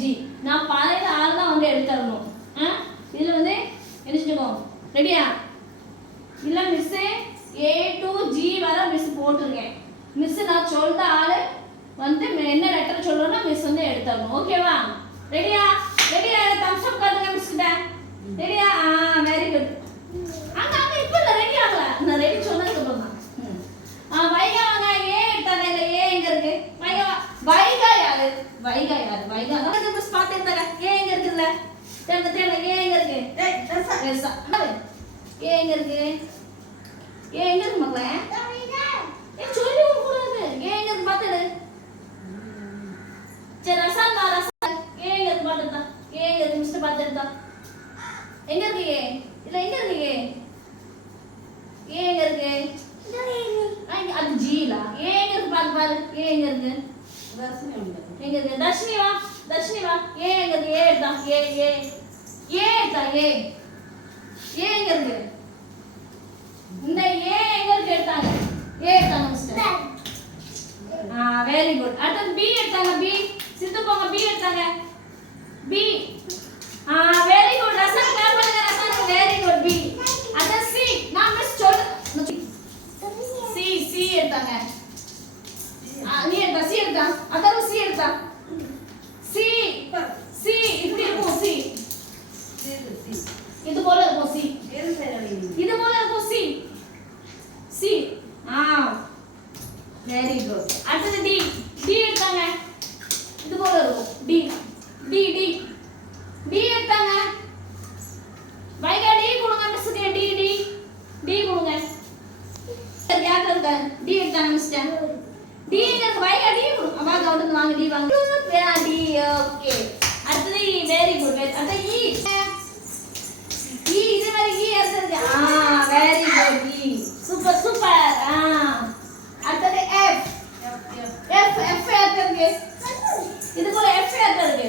G. நான் பழைய ஆள் தான் வந்து எடுத்துடணும். இதில் வந்து என்ன செஞ்சுக்கோம்? ரெடியா? இல்லை மிஸ்ஸு A to G வரை மிஸ் போட்டிருக்கேன். மிஸ் நான் சொல்கிற ஆள் வந்து என்ன லெட்டர் சொல்கிறோன்னா மிஸ் வந்து எடுத்துடணும். ஓகேவா? ரெடியா? ரெடியா? தம்ஸ் அப் காட்டுங்க மிஸ் கிட்ட. ரெடியா? Very good. அங்கே அங்கே இப்போ இல்லை, ரெடி ஆகல. நான் ரெடி சொன்னதுக்கு அப்புறம் தான். வைகா வாங்க. ஏ எடுத்தாங்க. இல்லை ஏ எங்கே இருக்கு? வைகா வைகா யாரு? வைகா யாரு? வைகா தான் மிஸ் பார்த்து எடுத்தாங்க. ஏ எங்கே இருக்குல்ல? தேங்க தேங்க. ஏ எங்கே இருக்கு? ஏ எங்கே இருக்கு? ஏ எங்கே இருக்கு மக்களே? சொல்லி கூடாது. ஏ எங்கே இருக்கு பார்த்துடு. சரி ரசம் தான் ரசம். ஏ எங்கே இருக்கு பார்த்துட்டா? ஏ எங்கே இருக்கு மிஸ்டர் பார்த்துட்டா? எங்கே இருக்கு ஏ? இல்லை எங்கே இருக்கு ஏ? ஏ எங்கே இருக்கு? அது ஜீலா. ஏ எங்கே இருக்கு பார்த்து பாரு. ஏ எங்கே இருக்கு? எங்கே இருக்கு? தர்ஷினி வா. தர்ஷினி வா. ஏ எங்கே இருக்கு? ஏ எடுத்தா. ஏ ஏ ஏ எடுத்தா. ஏ ஏ எங்கே இருக்கு? இந்த ஏ எங்க இருக்கு எடுத்தாங்க? ஏ எடுத்தாங்க மிஸ்டர். Very good. அடுத்து பி எடுத்தாங்க. பி சித்து போங்க. பி எடுத்தாங்க. B very good. Rasan clap பண்ணுங்க. Rasan very good. பி. அடுத்து சி. நான் மிஸ் சொல்ல சி சி எடுத்தாங்க. நீ எடுத்தா. சி எடுத்தா. அதோ சி எடுத்தா. சி சி இப்படி இருக்கும். சி இது போல இருக்கும். சி இது போல இருக்கும். C C very good. அடுத்து டி. டி எடுத்தாங்க. இது போல இருக்கும். டி டி டி டி எடுத்தாங்க. வைகா டி கொடுங்க மிஸ்க்கு. டி டி டி கொடுங்க. யார் இருக்க? டி எடுத்தாங்க மிஸ்டர். டி இருக்கு. வைகா டி கொடுங்க. வாங்க அவுட் வாங்க. டி வாங்க. D okay. அடுத்து வெரி குட். அடுத்து இ. இ இது மாதிரி இ எடுத்துங்க. Very good. E super super. அடுத்து எஃப். எஃப் எஃப் எடுத்துங்க. இது போல எஃப் எடுத்துங்க.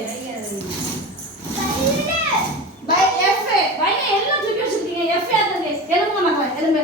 By F. பை எல்லாம் தூக்கி வச்சிருக்கீங்க. எஃப் எடுத்துங்க. எழுதுங்க மக்களே. எழுதுங்க.